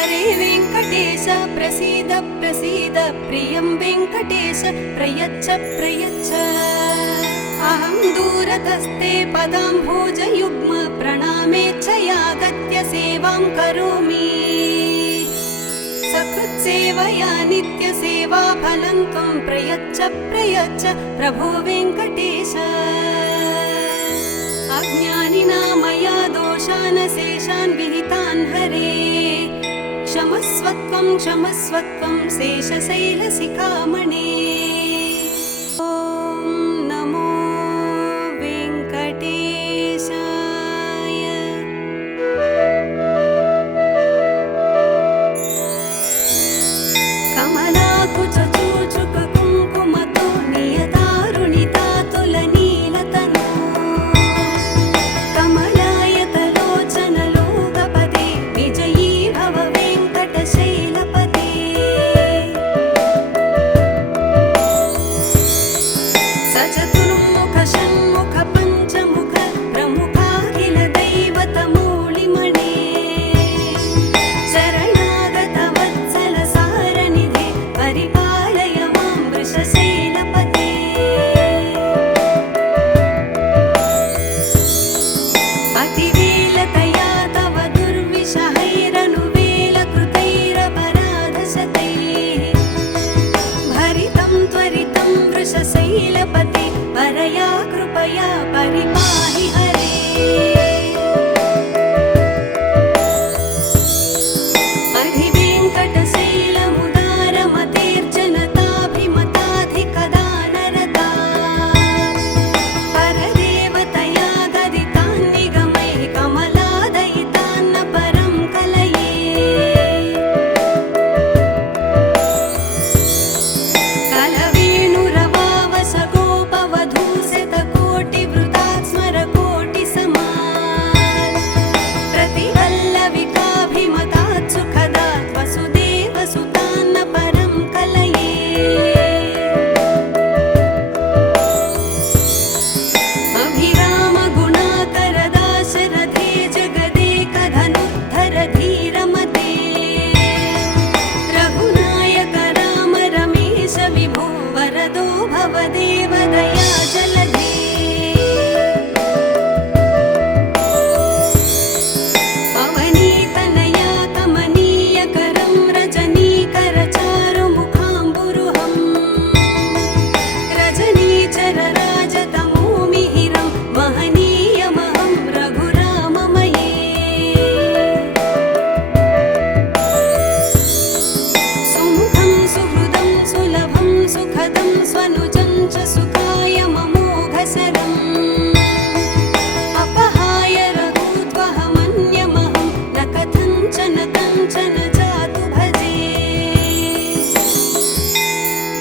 हरे वेङ्कटेश प्रसीद प्रसीद प्रियं वेङ्कटेश प्रयच्छ प्रयच्छ अहं दूरतस्ते पदाम्भोजयुग्म प्रणामेच्छयागत्य सेवां करोमि सकृत्सेवया नित्यसेवा फलं त्वं प्रयच्छ प्रयच्छ प्रभो वेङ्कटेश अज्ञानिना मया दोषान् शेषान् विहितान् हरे क्षमस्वत्वं क्षमस्वत्वं शेषशैलशिखामणे ॐ नमो वेङ्कटेशाय कमलाकुचूचुक कुङ्कुमतो नियतारुणितातुलनीलतनु कमलायतलोचनलोकपदे विजयी भव वेङ्कटशैलपते सचतुर्मुख षण्मुख पञ्चमुख प्रमुखाखिल दैवतमूलिमणे शरणागत वत्सल सारनिधे परिपालय मां वृषशैलपते अतिवेलतया तव दुर्विषहैरनुवेलकृतैरपराधशतैः भरितं त्वरितं वृषशैलपते परया कृपया परिपाहि हरे अधिवेङ्कटशैलमुदारमतेर्जनताभिमताधिकदानरता परदेवतया गदितान्निगमैः कमलादयितान्न परं कलये कलवेणुरवावसगोपवधूशतकोटिवृतात् स्मरकोटिसमात् प्रतिवल्लविकाभिमतात् सुखदात् वसुदेवसुतान्न परं कलये अभिरामगुणाकरदाशरथे जगदेकधनुद्धर धीरमते रघुनायक राम रमेश विभो वरदो भवदेव दया जलधे अवनीतनया कमनीयकरं रजनीकरचारुमुखाम्बुरुहं रजनीचरराजतमोमिहिरं महनीयमहं रघुराममये सुमुखं सुहृदं सुलभं सुखदं स्वनुजं च सुखाय ममोघसरम् अपहाय रघुत्वहमन्यमहं न कथञ्चन कञ्चन जातु भजे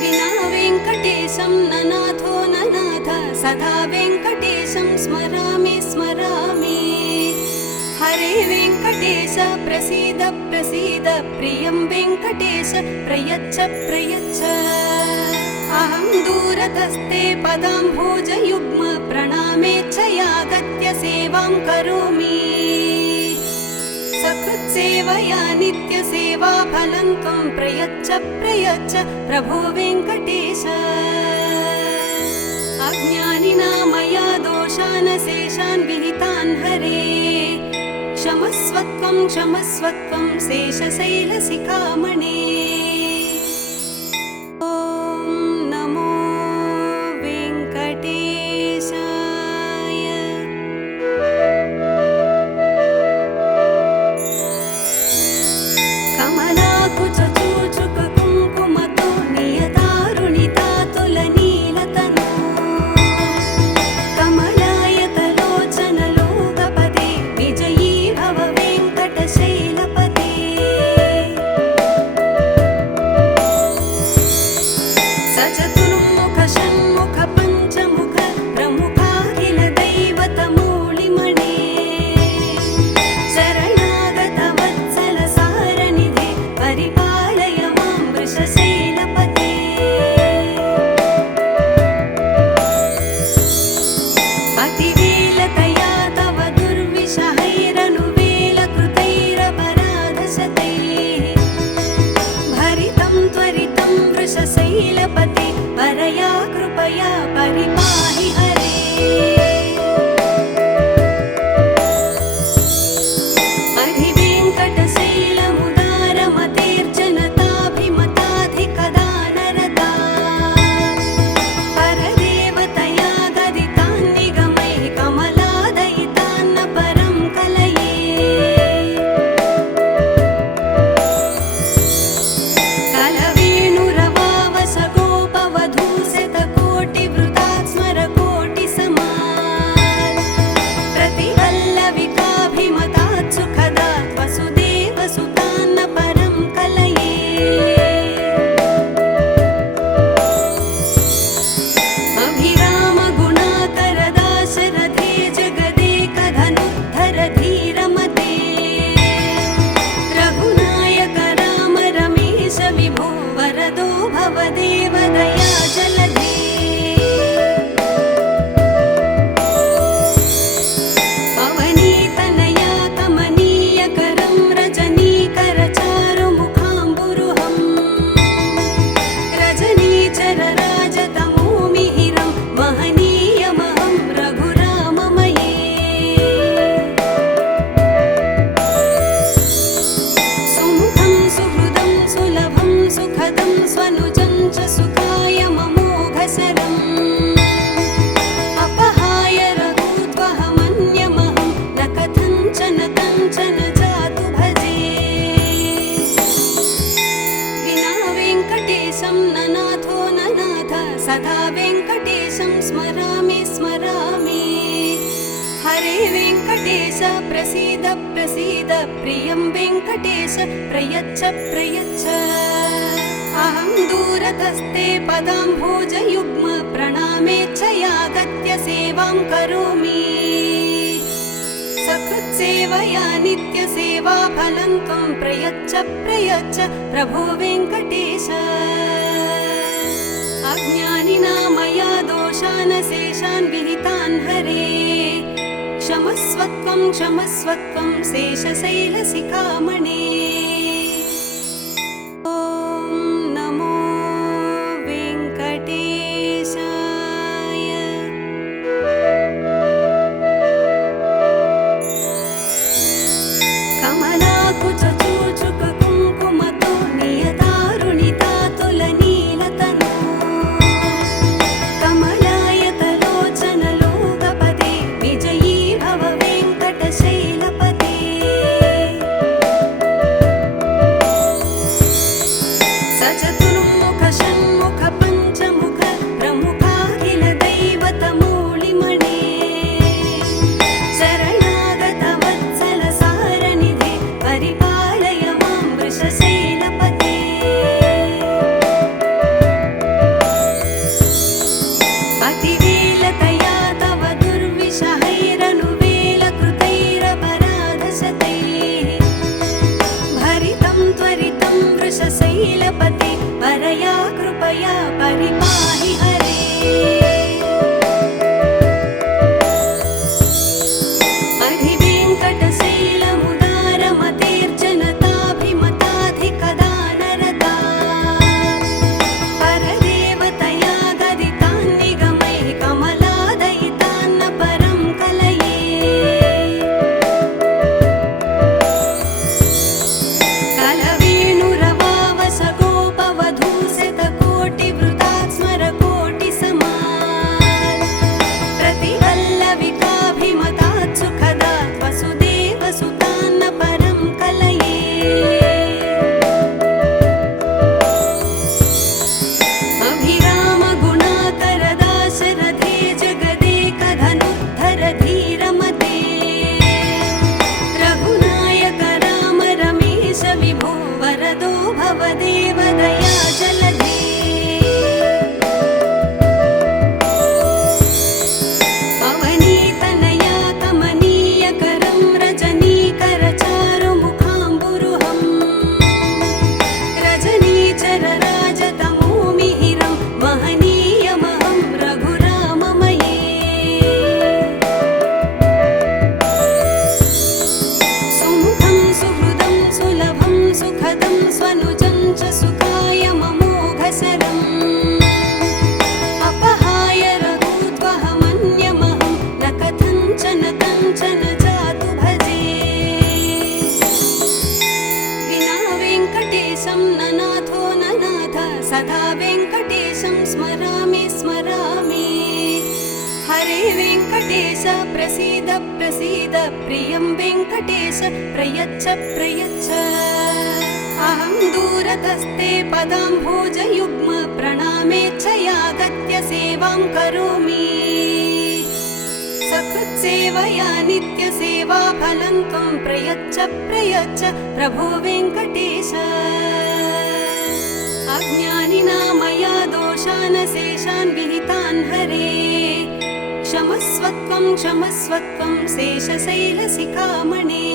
विना वेङ्कटेशं न नाथो न नाथ सदा वेङ्कटेशं स्मरामि स्मरामि हरे वेङ्कटेश प्रसीद प्रसीद प्रियं वेङ्कटेश प्रयच्छ प्रयच्छ अहं दूरतस्ते पदाम्भोजयुग्म प्रणामेच्छयागत्य सेवां करोमि सकृत्सेवया नित्यसेवा फलं त्वं प्रयच्छ प्रयच्छ प्रभो वेङ्कटेश अज्ञानिना मया दोषान् शेषान् विहितान् हरे क्षमस्वत्वं क्षमस्वत्वं शेषशैलशिखामणे ॐ नमो वेङ्कटेशाय कमलाकुचूचुक कुङ्कुमतो नियतारुणितातुलनीलतनु कमलायतलोचनलोकपदे विजयी भव वेङ्कटशैलपते प्रसीद प्रसीद प्रियं वेङ्कटेश प्रयच्छ प्रयच्छ अहं दूरतस्ते पदाम्भोजयुग्म प्रणामेच्छयागत्य सेवां करोमि सकृत्सेवया नित्यसेवाफलं त्वं प्रयच्छ प्रयच्छ प्रभो वेङ्कटेश अज्ञानिना मया दोषान् शेषान् विहितान् हरे क्षमस्वत्वं क्षमस्वत्वं शेषशैलशिखामणे ॐ नमो वेङ्कटेशाय कमलाकुचूचुककुङ्कुमतो नियतारुणितातुलनीलतनो कमलायतलोचनलोकपदे विजयी भव वेङ्कटशैलपते सचतुर्मुख षण्मुख पञ्चमुख प्रमुखाखिल दैवतमूलिमणे शरणागत वत्सल सारनिधे परिपालय मां वृषशैलपते अतिवेलतया तव दुर्विषहैरनुवेलकृतैरपराधशतैः भरितं त्वरितं वृषशैलपते परया कृपया परिपाहि हरे अधिवेङ्कटशैलमुदारमतेर्जनताभिमताधिकदानरता परदेवतया गदितान् निगमैः कमलादयितान्न परं कलये कलवेणुरवावसगोपवधूशतकोटिवृतात् स्मरकोटिसमात् प्रतिवल्लविकाभिमतात् सुखदात् वसुदेवसुतान्न परं कलये अभिरामगुणाकरदाशरथे जगदेकधनुद्धर धीरमते रघुनायक राम रमेश विभो वरदो भवदेव दया जलधे अवनीतनया कमनीयकरं रजनीकरचारुमुखाम्बुरुहं रजनीचरराजतमोमिहिरं महनीयमहं रघुराममये सुमुखं सुहृदं सुलभं सुखदं स्वनुजं च सुखाय ममोघसरम् अपहाय रघूत्वहमन्यमहं न कथञ्चन कञ्चन जातु भजे विना वेङ्कटेशं न नाथो न नाथ सदा वेङ्कटेशं स्मरामि स्मरामि हरे वेङ्कटेश प्रसीद प्रसीद प्रियं वेङ्कटेश प्रयच्छ प्रयच्छ अहं दूरतस्ते पदाम्भोजयुग्म प्रणामेच्छयागत्य सेवां करोमि सकृत्सेवया नित्यसेवाफलं त्वं प्रयच्छ प्रयच्छ प्रभो वेङ्कटेश अज्ञानिना मया दोषान् शेषान् विहितान् हरे क्षमस्वत्वं क्षमस्वत्वं शेषशैलशिखामणे